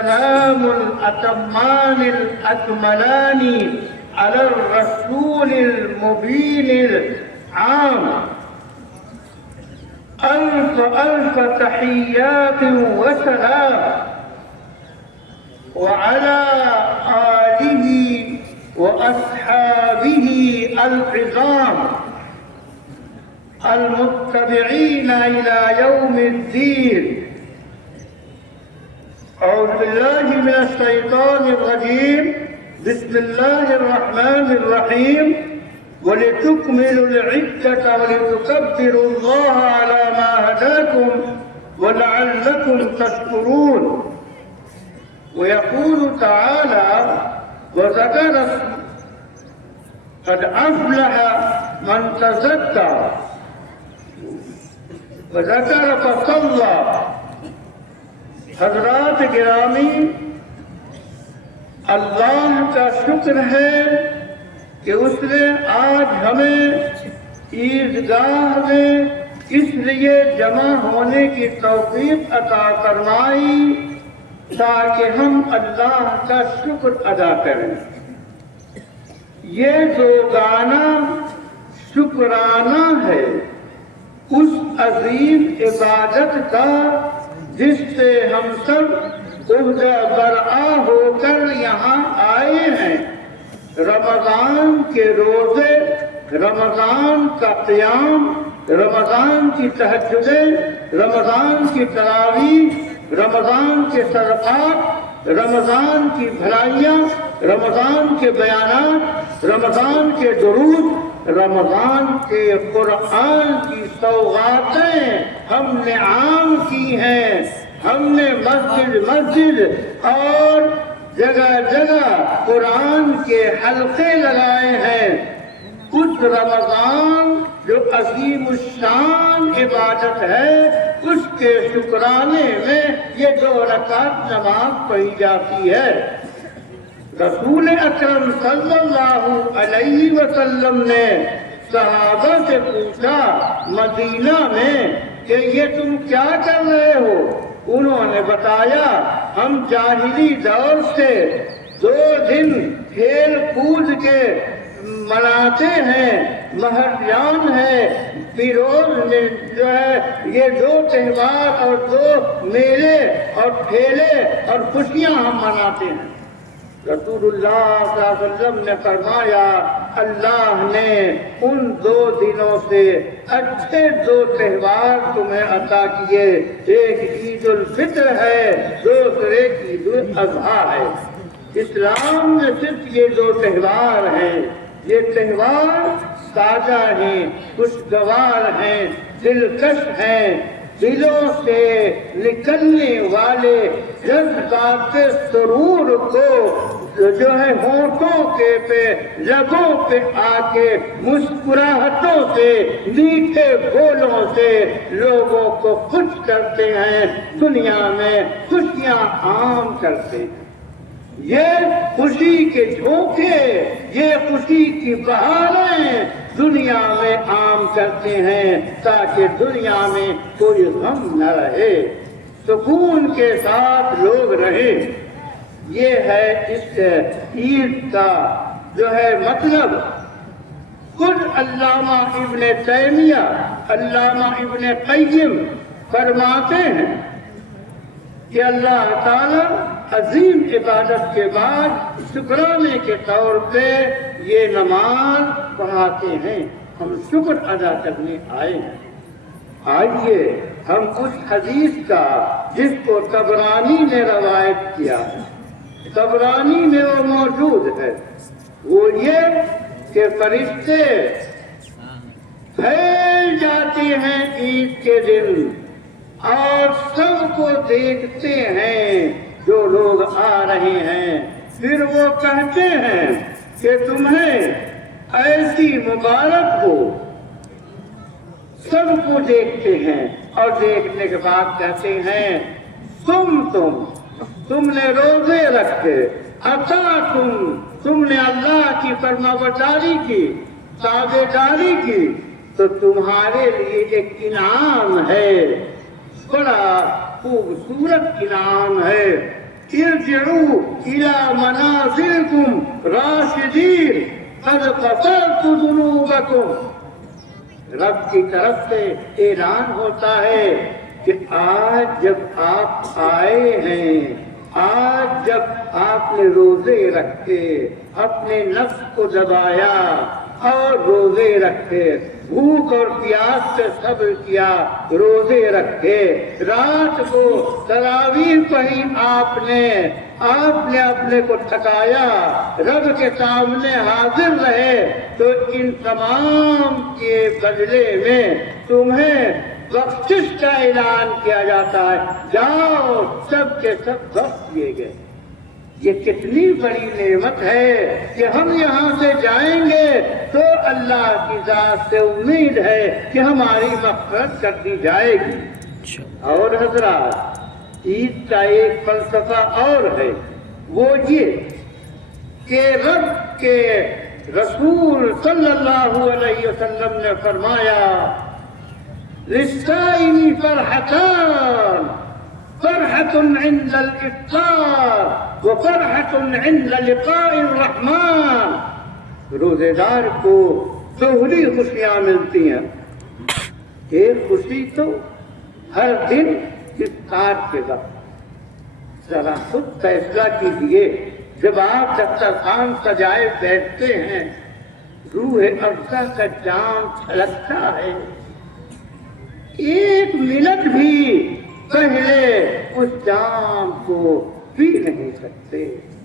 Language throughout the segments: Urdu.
السلام الأتمان الأكملان على الرسول المبين العام. ألف ألف تحيات وسلام وعلى آله وأصحابه العظام المتبعين إلى يوم الدين. أعوذ بالله من الشيطان الرجيم. بسم الله الرحمن الرحيم. ولتكملوا العدة ولتكبروا الله على ما هداكم ولعلكم تشكرون. ويقول تعالى: وذكر قد أفلح من تزكى وذكر فصلى. حضرات گرامی، اللہ کا شکر ہے کہ اس نے آج ہمیں عیدگاہ میں اس لیے جمع ہونے کی توفیق عطا فرمائی تاکہ ہم اللہ کا شکر ادا کریں. یہ جو گانا شکرانہ ہے اس عظیم عبادت کا جس سے ہم سب عہدہ برآ ہو کر یہاں آئے ہیں. رمضان کے روزے، رمضان کا قیام، رمضان کی تہجدیں، رمضان کی تراویح، رمضان کے صدقات، رمضان کی بھلائیاں، رمضان کے بیانات، رمضان کے درود، رمضان کے قرآن کی سوغاتیں ہم نے عام کی ہیں. ہم نے مسجد مسجد اور جگہ جگہ قرآن کے حلقے لگائے ہیں. اس رمضان جو عظیم الشان عبادت ہے اس کے شکرانے میں یہ 2 رکعت نماز پڑھی جاتی ہے. رسول اکرم صلی اللہ علیہ وسلم نے صحابہ سے پوچھا مدینہ میں کہ یہ تم کیا کر رہے ہو؟ انہوں نے بتایا ہم جاہلی دور سے 2 دن کھیل کود کے مناتے ہیں، مہرجان ہے، فیروز میں جو ہے یہ 2 تہوار اور 2 میلے اور ٹھیلے اور خوشیاں ہم مناتے ہیں. رسول اللہ صلی اللہ علیہ وسلم نے فرمایا اللہ نے ان 2 دنوں سے اچھے 2 تہوار تمہیں عطا کیے. ایک عید الفطر ہے، دوسرے عید الاضحیٰ ہے. اسلام میں صرف یہ 2 تہوار ہیں. یہ تہوار تازہ ہیں، خوشگوار ہیں، دلکش ہیں. دلوں سے نکلنے والے جذبات سرور کو جو ہے ہونٹوں کے پہ، لبوں پہ آ کے مسکراہٹوں سے، میٹھے بولوں سے لوگوں کو خوش کرتے ہیں، دنیا میں خوشیاں عام کرتے ہیں. یہ خوشی کے جھونکے، یہ خوشی کی بہاریں دنیا میں عام کرتے ہیں تاکہ دنیا میں کوئی غم نہ رہے، سکون کے ساتھ لوگ رہیں. یہ ہے اس عید کا جو ہے مطلب. خود علامہ ابن تیمیہ، علامہ ابن قیم فرماتے ہیں کہ اللہ تعالیٰ عظیم عبادت کے بعد شکرانے کے طور پہ یہ نماز پڑھاتے ہیں. ہم شکر ادا کرنے آئے ہیں. آئیے ہم اس حدیث کا جس کو طبرانی نے روایت کیا ہے، طبرانی میں وہ موجود ہے، وہ یہ کہ فرشتے پھیل جاتے ہیں عید کے دن اور سب کو دیکھتے ہیں جو لوگ آ رہے ہیں. پھر وہ کہتے ہیں کہ تمہیں ایسی مبارک ہو. سب کو دیکھتے ہیں اور دیکھنے کے بعد کہتے ہیں تم نے روزے رکھے، تم نے اللہ کی فرمانبرداری کی، تابعداری کی، تو تمہارے لیے ایک انعام ہے، بڑا خوبصورت انعام ہے ارجعوا الى منازلكم راشدین قد غفرت ذنوبکم۔ رب کی طرف سے اعلان ہوتا ہے کہ آج جب آپ آئے ہیں، آج جب آپ نے روزے رکھے، اپنے نفس کو دبایا اور روزے رکھے، بھوک اور پیاس سے صبر کیا، روزے رکھے، رات کو تراویح پڑھی آپ نے اپنے کو تھکایا، رب کے سامنے حاضر رہے، تو ان تمام کے بدلے میں تمہیں بخشش کا اعلان کیا جاتا ہے، جاؤ سب کے سب بخش دیے گئے۔ یہ کتنی بڑی نعمت ہے کہ ہم یہاں سے جائیں گے تو اللہ کی ذات سے امید ہے کہ ہماری مغفرت کر دی جائے گی۔ اور حضرات، عید کا ایک فلسفہ اور ہے، وہ یہ کہ رب کے رسول صلی اللہ علیہ وسلم نے فرمایا للصائم فرحتان، فرحة عند الإفطار وفرحة عند لقاء الرحمن۔ روزے دار کو دوہری خوشیاں ملتی ہیں، ایک خوشی تو ہر دن افطار کے وقت، ذرا خود فیصلہ کیجیے، جب آپ دسترخوان سجائے بیٹھتے ہیں، روح افزا کا جام چھلکتا ہے، ایک منٹ بھی پہلے اس جام کو پی نہیں سکتے،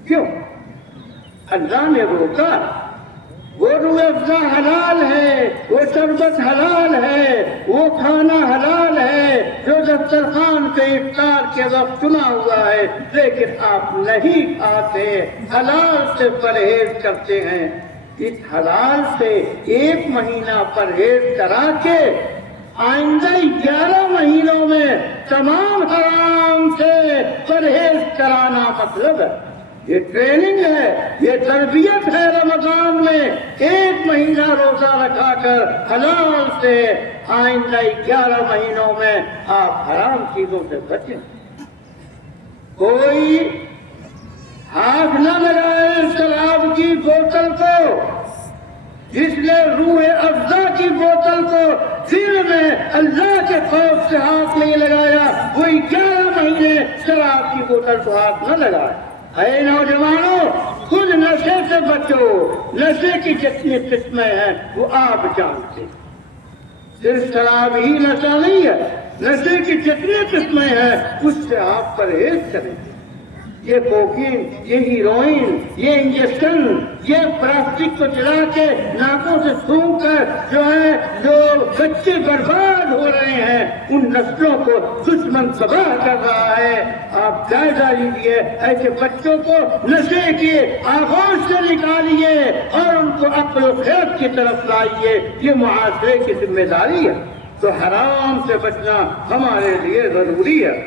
کیوں؟ اللہ نے روکا۔ وہ روح افزا حلال ہے، وہ شربت حلال ہے، وہ کھانا حلال ہے جو دسترخوان پہ افطار کے وقت چنا ہوا ہے، لیکن آپ نہیں کھاتے، حلال سے پرہیز کرتے ہیں۔ اس حلال سے ایک مہینہ پرہیز کرا کے آئندہ 11 مہینوں میں تمام حرام سے پرہیز کرانا مطلب ہے، یہ ٹریننگ ہے، یہ تربیت ہے۔ رمضان میں ایک مہینہ روزہ رکھا کر حلال سے آئندہ 11 مہینوں میں آپ حرام چیزوں سے بچیں۔ کوئی ہاتھ نہ لگائے شراب کی بوتل کو، جس نے روح افزا کی بوتل کو دل میں اللہ کے خوف سے ہاتھ نہیں لگایا، وہ 11 مہینے شراب کی بوتل کو ہاتھ نہ لگائے۔ اے نوجوانوں، خود نشے سے بچو، نشے کی جتنی قسمیں ہیں وہ آپ جانتے، صرف شراب ہی نشہ نہیں ہے، نشے کی جتنی قسمیں ہیں اس سے آپ پرہیز کریں۔ یہ کوکین، یہ ہیروئن، یہ انجیکشن، یہ پلاسٹک کو جلا کے ناکوں سے سونگ کر جو بچے برباد ہو رہے ہیں، ان نسلوں کو دشمن تباہ کر رہا ہے۔ آپ جائزہ لیجیے، ایسے بچوں کو نشے کے آغوش سے نکالیے اور ان کو عقل و خرد کی طرف لائیے، یہ معاشرے کی ذمہ داری ہے۔ تو حرام سے بچنا ہمارے لیے ضروری ہے۔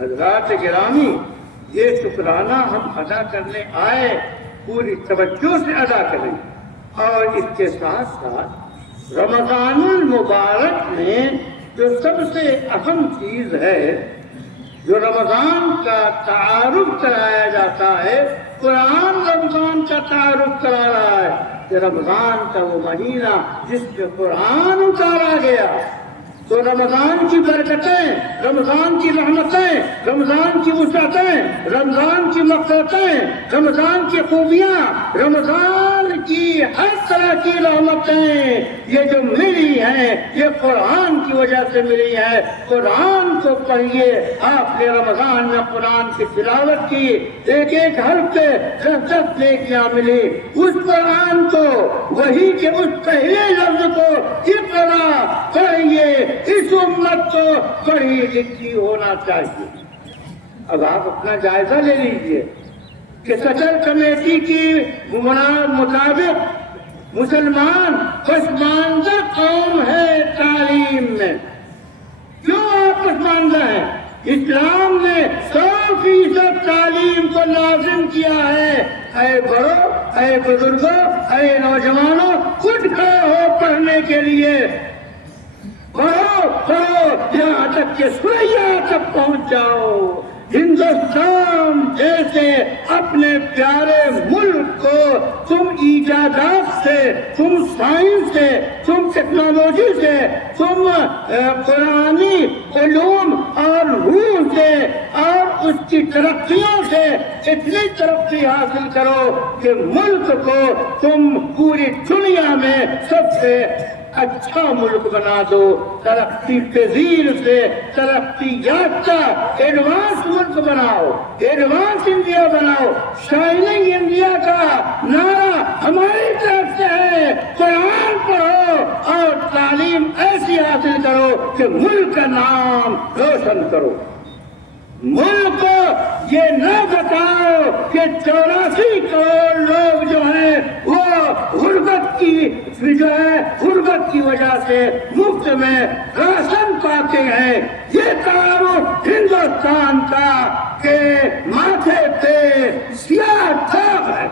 حضرات گرامی، یہ شکرانہ ہم ادا کرنے آئے، پوری توجہ سے ادا کریں، اور اس کے ساتھ ساتھ رمضان المبارک میں جو سب سے اہم چیز ہے، جو رمضان کا تعارف کرایا جاتا ہے، قرآن رمضان کا تعارف کرا رہا ہے کہ رمضان کا وہ مہینہ جس پہ قرآن اتارا گیا۔ تو رمضان کی برکتیں، رمضان کی رحمتیں، رمضان کی وسعتیں، رمضان کی مغفرتیں، رمضان کی خوبیاں، رمضان کی ہر طرح کی رحمتیں یہ جو ملی ہیں یہ قرآن کی وجہ سے ملی ہے۔ قرآن کو پڑھیے، آپ نے رمضان میں قرآن کی تلاوت کی، ایک ایک حرف پہ 10 نیکیاں ملی۔ اس قرآن کو، وہی کے اس پہلے لفظ کو اقرا پڑھیے، اس امت کو پڑھی لکھی ہونا چاہیے۔ اب آپ اپنا جائزہ لے لیجئے کہ سچل کمیٹی کی مطابق مسلمان پسماندہ قوم ہے تعلیم میں۔ کیوں آپ پسماندہ ہیں؟ اسلام نے 100% تعلیم کو لازم کیا ہے۔ اے بڑوں، اے بزرگوں، اے نوجوانوں، خود کھڑے ہو پڑھنے کے لیے، پڑھو پڑھو یہاں تک کہ سوریا تک پہنچ جاؤ، ہندوستان جیسے اپنے پیارے ملک کو تم ایجادات سے، تم سائنس سے، تم ٹیکنالوجی سے، تم قرآنی علوم اور روح سے اور اس کی ترقیوں سے اتنی ترقی حاصل کرو کہ ملک کو تم پوری دنیا میں سب سے اچھا ملک بنا دو، ترقی پذیر سے ترقی یافتہ ایڈوانس ملک بناؤ، ایڈوانس انڈیا بناؤ۔ شائننگ انڈیا کا نعرہ ہماری طرف سے ہے، قرآن پڑھو اور تعلیم ایسی حاصل کرو کہ ملک کا نام روشن کرو۔ ملک کو یہ نہ بتاؤ کہ 84 کروڑ لوگ جو ہیں وہ غربت کی وجہ سے مفت میں راشن پاتے ہیں۔ یہ تعارف ہندوستان کا کہ ماتھے پہ سیاہ داغ ہے۔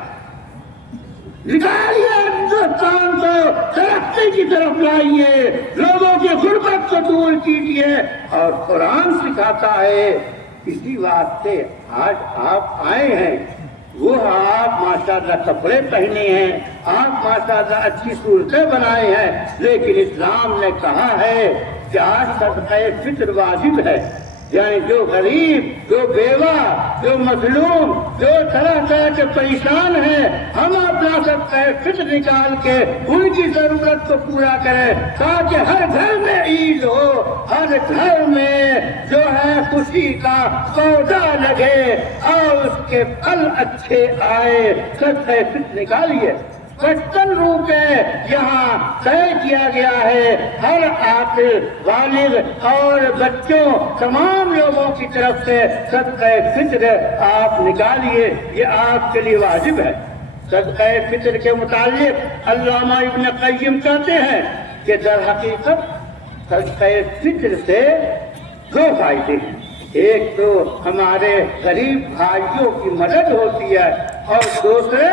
نکالیے ہندوستان کو ترقی کی طرف لائیے، لوگوں کی غربت کو دور کیجیے، اور قرآن سکھاتا ہے۔ اسی واسطے آج آپ آئے ہیں، وہ آپ ماشاءاللہ کپڑے پہنے ہیں، آپ ماشاءاللہ اچھی صورتیں بنائے ہیں، لیکن اسلام نے کہا ہے کہ آج صدقہ فطر واجب ہے۔ یعنی جو غریب، جو بیوہ، جو مظلوم، جو طرح طرح کے پریشان ہیں، ہم اپنا صدقہ فطر نکال کے ان کی ضرورت کو پورا کریں، تاکہ ہر گھر میں عید ہو، ہر گھر میں جو ہے خوشی کا سودا لگے اور اس کے پھل اچھے آئے۔ صدقہ فطر نکالیے۔ 55 روپے یہاں طے کیا گیا ہے، ہر عاقل، والد اور بچوں تمام لوگوں کی طرف سے صدقہ فطر آپ نکالیے، یہ آپ کے لیے واجب ہے۔ صدقہ فطر کے متعلق علامہ ابن قیم کہتے ہیں کہ در حقیقت صدقہ فطر سے 2 فائدے ہیں۔ ایک تو ہمارے غریب بھائیوں کی مدد ہوتی ہے، اور دوسرے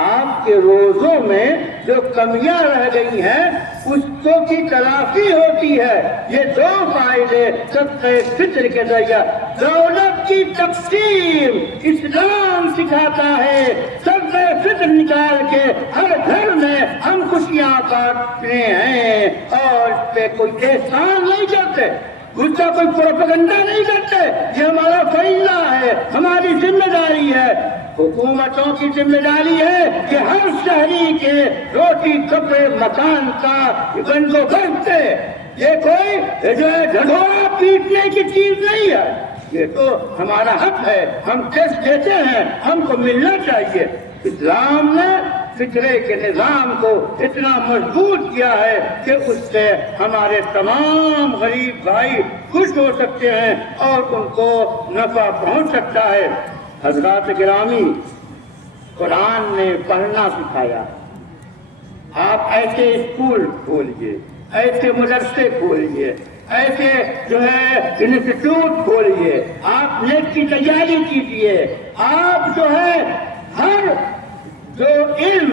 آپ کے روزوں میں جو کمیاں رہ گئی ہیں اس کو کی تلافی ہوتی ہے۔ یہ 2 فائدے صدقہ فطر کے ذریعہ۔ دولت کی تقسیم اسلام سکھاتا ہے، صدقہ فطر نکال کے ہر گھر میں ہم خوشیاں بانٹتے ہیں، اور اس پہ کوئی احسان نہیں کرتے، اس کا کوئی پروپیگنڈا نہیں کرتے۔ یہ ہمارا فریضہ ہے، ہماری ذمہ داری ہے۔ حکومتوں کی ذمہ داری ہے کہ ہر شہری کے روٹی کپڑے مکان کا بندوبست ہے۔ یہ کوئی جو ہے ڈھڈورا پیٹنے کی چیز نہیں ہے، یہ تو ہمارا حق ہے، ہم ٹیکس دیتے ہیں، ہم کو ملنا چاہیے۔ اسلام نے فطرے کے نظام کو اتنا مضبوط کیا ہے کہ اس سے ہمارے تمام غریب بھائی خوش ہو سکتے ہیں اور ان کو نفع پہنچ سکتا ہے۔ حضرات گرامی، قرآن نے پڑھنا سکھایا۔ آپ ایسے اسکول کھولیے، ایسے مدرسے کھولیے، ایسے جو ہے انسٹیٹیوٹ کھولیے، آپ نیٹ کی تیاری کیجیے۔ آپ جو ہے ہر جو علم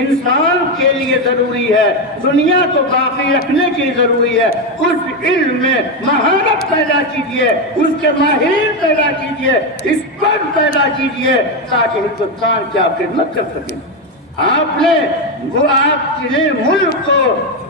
انسان کے لیے ضروری ہے، دنیا کو باقی رکھنے کے لیے ضروری ہے، اس علم میں مہارت پیدا کیجیے، اس کے ماہرین پیدا کیجیے، ایکسپرٹ پیدا کیجیے، تاکہ ہندوستان کی آپ خدمت کر سکیں۔ آپ نے وہ آپ کے ملک کو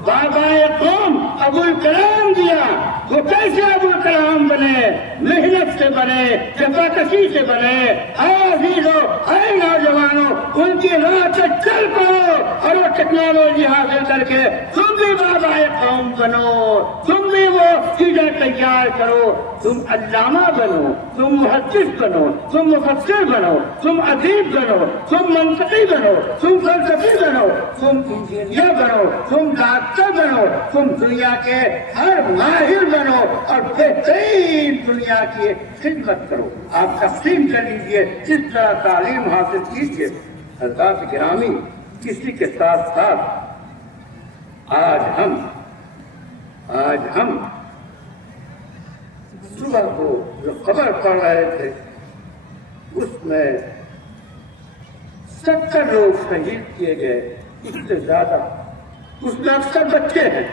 بابائے قوم ابوالکلام دیا، وہ کیسے ابوالکلام بنے؟ محنت سے بنے، جفاکشی سے بنے۔ اے عزیزو، اے نوجوانوں، ان کی راہ سے چل پڑو اور وہ ٹیکنالوجی حاصل کر کے تم بھی بابائے قوم بنو، تم بھی وہ چیزیں تیار کرو، تم علامہ بنو، تم محدث بنو، تم مفسر بنو، تم ادیب بنو، تم منطقی بنو، تم فلسفی بنو، تم انجینئر بنو، تم ڈاکٹر بنو، تم دنیا کے ہر ماہر بنو اور بہترین دنیا کی خدمت کرو۔ آپ تقسیم کر لیجیے، اس طرح تعلیم حاصل کیجیے۔ حضرات گرامی، کسی کے ساتھ ساتھ آج ہم صبح کو جو خبر پڑھ رہے تھے اس میں 70 لوگ شہید کیے گئے، اس سے زیادہ، اس میں اکثر بچے ہیں۔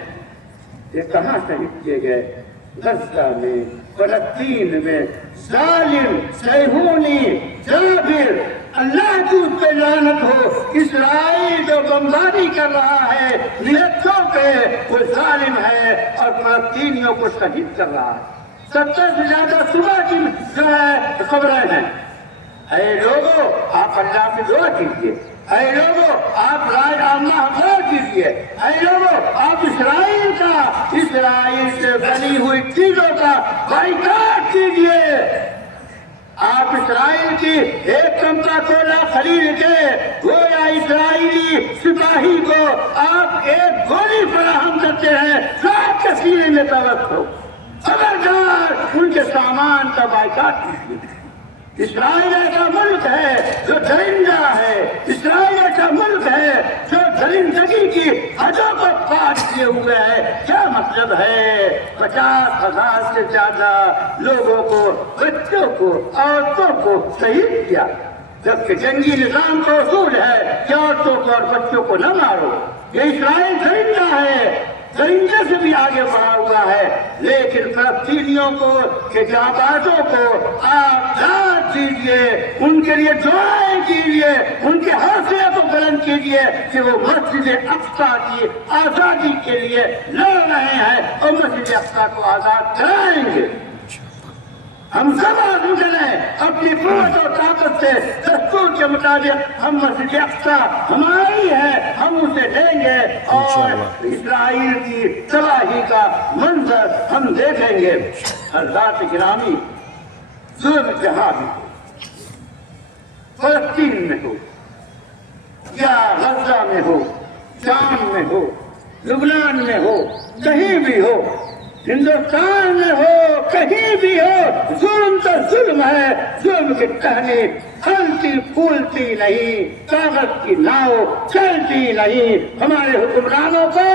یہ کہاں شہید کیے گئے؟ غزہ میں، فلسطین میں، ظالم صہیونی جابر، اللہ کی اس پہ لعنت ہو، اسرائیل جو بمباری کر رہا ہے ملتوں پہ، وہ ظالم ہے اور فلسطینیوں کو شہید کر رہا ہے۔ 70 سے زیادہ صبح کی جو ہے خبریں ہیں۔ اے لوگوں، آپ اللہ سے دعا کیجیے، اے لوگوں آپ رائے عامہ غور کیجیے، اے لوگوں آپ اسرائیل سے بنی ہوئی چیزوں کا بائیکاٹ کیجیے۔ آپ اسرائیل کی ایک چمچہ کولا خرید کے گویا اسرائیلی سپاہی کو آپ ایک گولی فراہم کرتے ہیں، ساتھ کے سینے میں طرف ہو، خبردار ان کے سامان کا بائیکاٹ کیجیے۔ اسرائیل ایسا ملک ہے جو درندہ ہے، اسرائیل ایسا ملک ہے جو درندگی کی حدوں کو پار کیے ہوئے ہے۔ کیا مطلب ہے 50,000 سے زیادہ لوگوں کو، بچوں کو، عورتوں کو شہید کیا، جبکہ جنگی نظام کا اصول ہے کہ عورتوں کو اور بچوں کو نہ مارو۔ یہ اسرائیل درندہ ہے، درندے سے بھی آگے بڑھا ہوا ہے، لیکن فلسطینیوں کو کہ جانبازوں کو آپ یاد دیجیے، ان کے لیے دعائیں کیجیے، ان کے حوصلے کو بلند کیجیے کہ وہ مسجد اقصی کی آزادی کے لیے لڑ رہے ہیں اور مسجد اقصی کو آزاد کرائیں گے۔ ہم سب آگے چلیں اپنی قوت اور طاقت سے، دستور کے مطابق ہم مسجد اقصی ہماری ہے، ہم اسے لیں گے اور اسرائیل کی تباہی کا منظر ہم دیکھیں گے۔ حضرات گرامی، ظلم جہاں بھی ہو، فلسطین میں ہو یا غزہ میں ہو، شام میں ہو، لبنان میں ہو، کہیں بھی ہو، ہندوستان میں ہو، کہیں بھی ہو، ظلم تو ظلم ہے۔ ظلم کی ٹہنی پھلتی پھولتی نہیں، کاغذ کی ناؤ چلتی نہیں۔ ہمارے حکمرانوں کو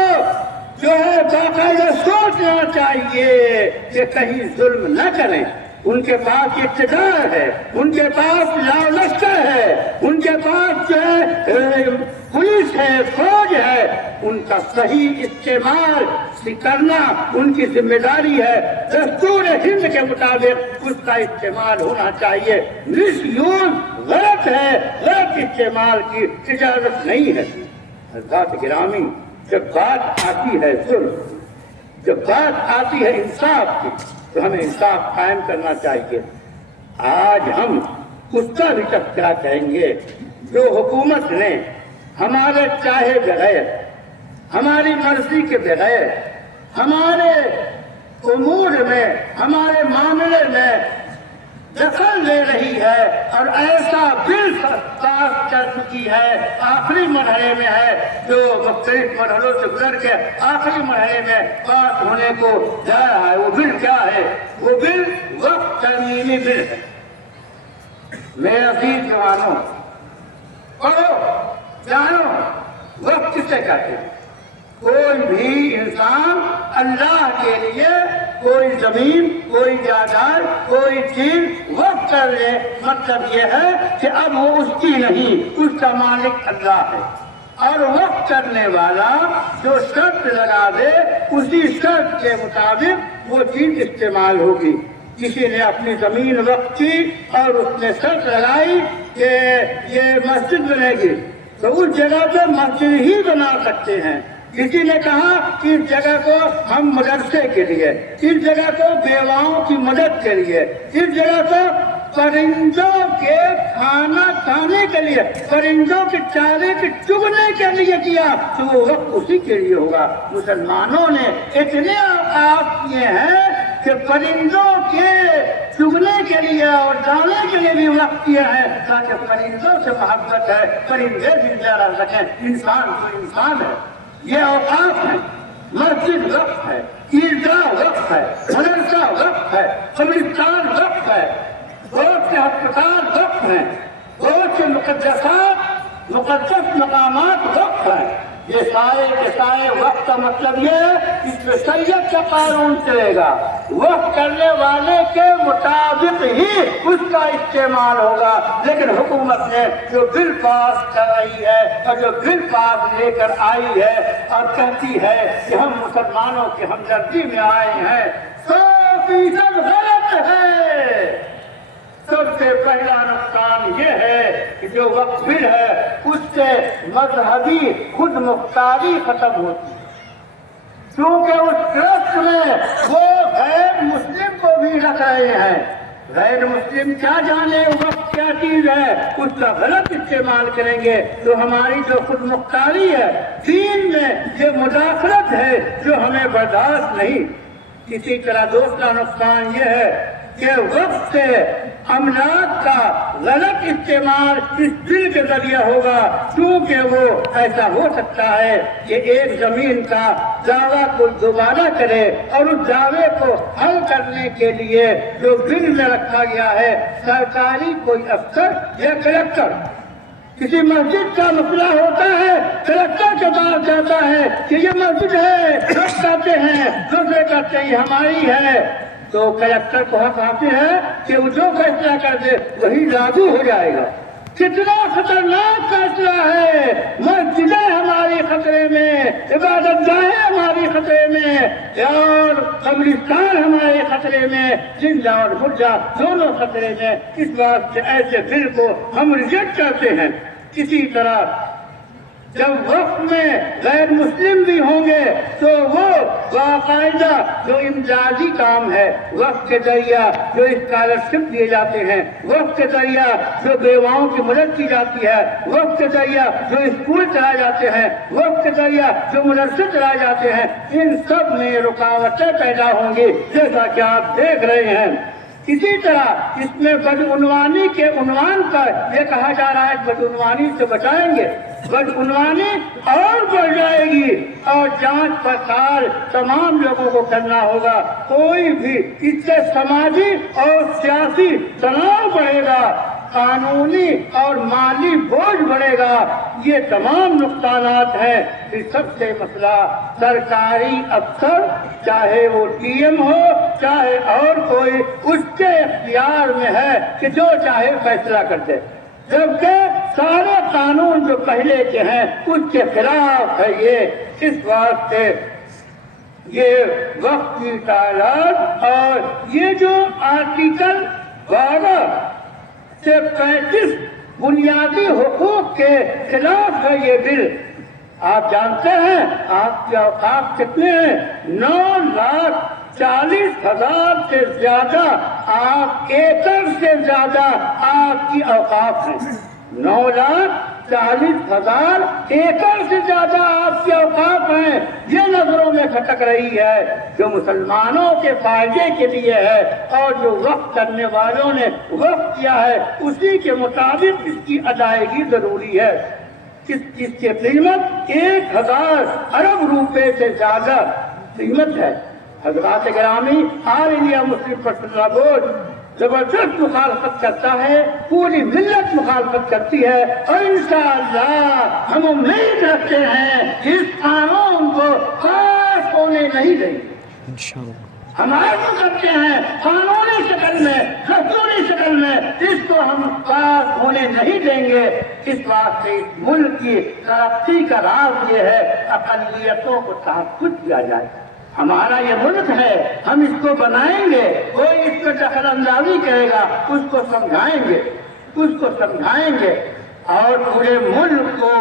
جو ہے باقاعدہ سوچنا چاہیے کہ کہیں ظلم نہ کریں۔ ان کے پاس اقتدار ہے، ان کے پاس لاؤ لشکر ہے، ان کے پاس جو ہے پولیس ہے، فوج ہے، ان کا صحیح استعمال کرنا ان کی ذمہ داری ہے۔ دستور ہند کے مطابق اس کا استعمال ہونا چاہیے۔ مس یوز غلط ہے، غلط استعمال کی اجازت نہیں ہے۔ حضرات گرامی، جب بات آتی ہے ظلم، جب بات آتی ہے انصاف کی، تو ہمیں انصاف قائم کرنا چاہیے۔ آج ہم اس کا بھی تذکرہ کہیں گے جو حکومت نے ہمارے چاہے بغیر، ہماری مرضی کے بغیر ہمارے امور میں، ہمارے معاملے میں دخل لے رہی ہے اور ایسا بل پاس کر چکی ہے، آخری مرحلے میں ہے، جو مختلف مرحلوں سے گزر کے آخری مرحلے میں پاس ہونے کو جا رہا ہے۔ وہ بل کیا ہے؟ وہ بل وقت ترمیمی بل ہے۔ میرے عزیز جوانوں، پڑھو جانو، وقت کسے کہتے ہیں؟ کوئی بھی انسان اللہ کے لیے کوئی زمین، کوئی جائیداد، کوئی چیز وقف کر لے، مطلب یہ ہے کہ اب وہ اس کی نہیں، اس کا مالک اللہ ہے۔ اور وقف کرنے والا جو شرط لگا دے، اسی شرط کے مطابق وہ چیز استعمال ہوگی۔ کسی نے اپنی زمین وقف کی اور اس نے شرط لگائی کہ یہ مسجد بنے گی، تو اس جگہ پہ مسجد ہی بنا سکتے ہیں۔ کسی نے کہا کہ اس جگہ کو ہم مدرسے کے لیے، اس جگہ کو بیواؤں کی مدد کے لیے، اس جگہ کو پرندوں کے کھانا کھانے کے لیے، پرندوں کے چارے کے چگنے کے لیے کیا، تو وہ وقت اسی کے لیے ہوگا۔ مسلمانوں نے اتنے اوقاف کیے ہیں کہ پرندوں کے چگنے کے لیے اور دانے کے لیے بھی وقت کیا ہے، تاکہ پرندوں سے محبت ہے، پرندے زندہ رہ سکیں۔ انسان تو انسان ہے، یہ اوقاف ہے، مسجد وقف ہے، عیدگاہ وقف ہے، مدرسہ وقف ہے، قبرستان وقف ہے، بہت سے ہسپتال وقف ہیں، بہت سے مقدس مقامات وقف ہیں۔ یہ سارے کے سارے وقت کا مطلب یہ ہے اس میں شریعت کا قانون چلے گا، وقف کرنے والے کے مطابق ہی اس کا استعمال ہوگا۔ لیکن حکومت نے جو بل پاس کر رہی ہے اور جو بل پاس لے کر آئی ہے اور کہتی ہے کہ ہم مسلمانوں کی ہمدردی میں آئے ہیں، 100% غلط ہے۔ سب سے پہلا نقصان یہ ہے کہ جو وقف ہے اس سے مذہبی خود مختاری ختم ہوتی ہے، کیونکہ اس ٹرسٹ میں وہ غیر مسلم کو بھی رکھ رہے ہیں۔ غیر مسلم کیا جانے وقت کیا چیز ہے، اس کا غلط استعمال کریں گے تو ہماری جو خود مختاری ہے دین میں یہ مداخلت ہے جو ہمیں برداشت نہیں۔ اسی طرح دوسرا نقصان یہ ہے کہ وقت سے املاک کا غلط استعمال اس بل کے ذریعے ہوگا، کیونکہ وہ ایسا ہو سکتا ہے کہ ایک زمین کا دعویٰ کو دوبارہ کرے اور اس دعوے کو حل کرنے کے لیے جو بل میں رکھا گیا ہے سرکاری کوئی افسر یا کلکٹر، کسی مسجد کا مسئلہ ہوتا ہے کلکٹر کے پاس جاتا ہے کہ یہ مسجد ہے، لوگ کہتے ہیں دوسرے کہتے ہیں یہ ہماری ہے، تو کلکٹر کو حق حاصل ہے کہ وہ جو فیصلہ کر دے وہی لاگو ہو جائے گا۔ کتنا خطرناک فیصلہ ہے، مسجدیں ہماری خطرے میں، عبادت گاہیں ہماری خطرے میں اور قبرستان ہمارے خطرے میں، زندہ اور مردہ دونوں خطرے میں۔ اس بات سے ایسے بل کو ہم ریجیکٹ کرتے ہیں۔ اسی طرح جب وقت میں غیر مسلم بھی ہوں گے تو وہ باقاعدہ جو امدادی کام ہے، وقت کے ذریعہ جو اسکالرشپ دیے جاتے ہیں، وقت کے ذریعہ جو بیواؤں کی مدد کی جاتی ہے، وقت کے ذریعہ جو اسکول چلائے جاتے ہیں، وقت کے ذریعہ جو مدرسے چلائے جاتے ہیں، ان سب میں رکاوٹیں پیدا ہوں گی جیسا کہ آپ دیکھ رہے ہیں۔ اسی طرح اس میں بدعنوانی کے عنوان پر یہ کہا جا رہا ہے بدعنوانی سے بچائیں گے، بدعنوانی اور بڑھ جائے گی اور جانچ پڑتال تمام لوگوں کو کرنا ہوگا، کوئی بھی اس سے سماجی اور سیاسی تناؤ بڑھے گا، قانونی اور مالی بوجھ بڑھے گا، یہ تمام نقصانات ہیں۔ پھر سب سے مسئلہ سرکاری افسر چاہے وہ ٹی ایم ہو چاہے اور کوئی، اس کے اختیار میں ہے کہ جو چاہے فیصلہ کر دے، جبکہ سارے قانون جو پہلے کے ہیں اس کے خلاف ہے یہ۔ اس واسطے یہ وقت کی تعداد اور یہ جو آرٹیکل 12 سے 35 بنیادی حقوق کے خلاف ہے یہ بل۔ آپ جانتے ہیں آپ کے اوقاف کتنے ہیں؟ 9,40,000 سے زیادہ آپ ایکڑ سے زیادہ آپ کی اوقاف ہیں۔ 9,40,000 ایکڑ سے زیادہ آپ کے اوقاف ہیں۔ یہ نظروں میں کھٹک رہی ہے جو مسلمانوں کے فائدے کے لیے ہے اور جو وقف کرنے والوں نے وقف کیا ہے اسی کے مطابق اس کی ادائیگی ضروری ہے۔ اس کی قیمت 1,000 ارب روپے سے زیادہ قیمت ہے۔ حضرات گرامی، آل انڈیا مسلم پرسنل بورڈ زبردست مخالفت کرتا ہے، پوری ملت مخالفت کرتی ہے اور انشاءاللہ ہم امید رکھتے ہیں کہ اس قانون کو پاس ہونے نہیں دیں گے۔ انشاءاللہ ہم عزم کرتے ہیں قانونی شکل میں، دستوری شکل میں اس کو ہم پاس ہونے نہیں دیں گے۔ اس بات سے ملک کی ترقی کا راز یہ ہے اقلیتوں کو تحفظ کیا جائے۔ ہمارا یہ ملک ہے، ہم اس کو بنائیں گے، کوئی اس پہ دخل اندازی کرے گا اس کو سمجھائیں گے اور پورے ملک کو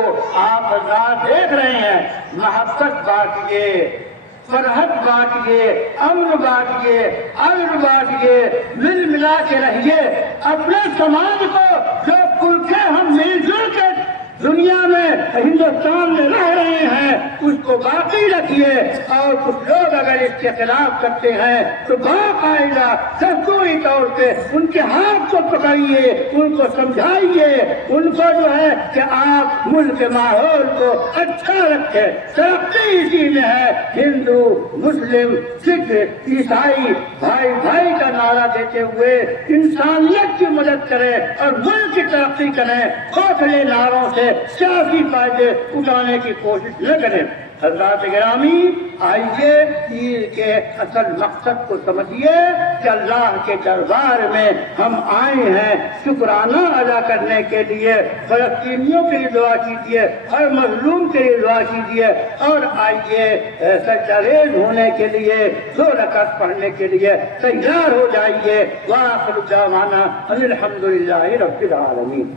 آپ حضرات دیکھ رہے ہیں، محبت بانٹیے، فرحت بانٹیے، امن بانٹیے، عدل بانٹیے، مل ملا کے رہیے، اپنے سماج کو جو پلکے ہم مل جل کے دنیا میں ہندوستان میں رہ رہے ہیں اس کو باقی رکھیے، اور کچھ لوگ اگر اس کے خلاف کرتے ہیں تو باقاعدہ دستوری طور پہ ان کے ہاتھ کو پکڑیے، ان کو سمجھائیے، ان کو جو ہے کہ آپ ملک کے ماحول کو اچھا رکھیں۔ ترقی اسی میں ہے، ہندو مسلم سکھ عیسائی بھائی بھائی کا نعرہ دیتے ہوئے انسانیت کی مدد کریں اور ملک کی ترقی کریں، کھوکھلے نعروں سے سیاسی فائدے اٹھانے کی کوشش نہ کریں۔ حضرات گرامی، آئیے عید کے اصل مقصد کو سمجھیے کہ اللہ کے دربار میں ہم آئے ہیں شکرانہ ادا کرنے کے لیے۔ فلسطینیوں کے لیے دعا کیجیے، ہر مظلوم کے لیے دعا کیجیے، اور آئیے سجدہ ریز ہونے کے لیے، 2 رکعت پڑھنے کے لیے تیار ہو جائیے۔ وآخر دعوانا ان الحمدللہ رب العالمین۔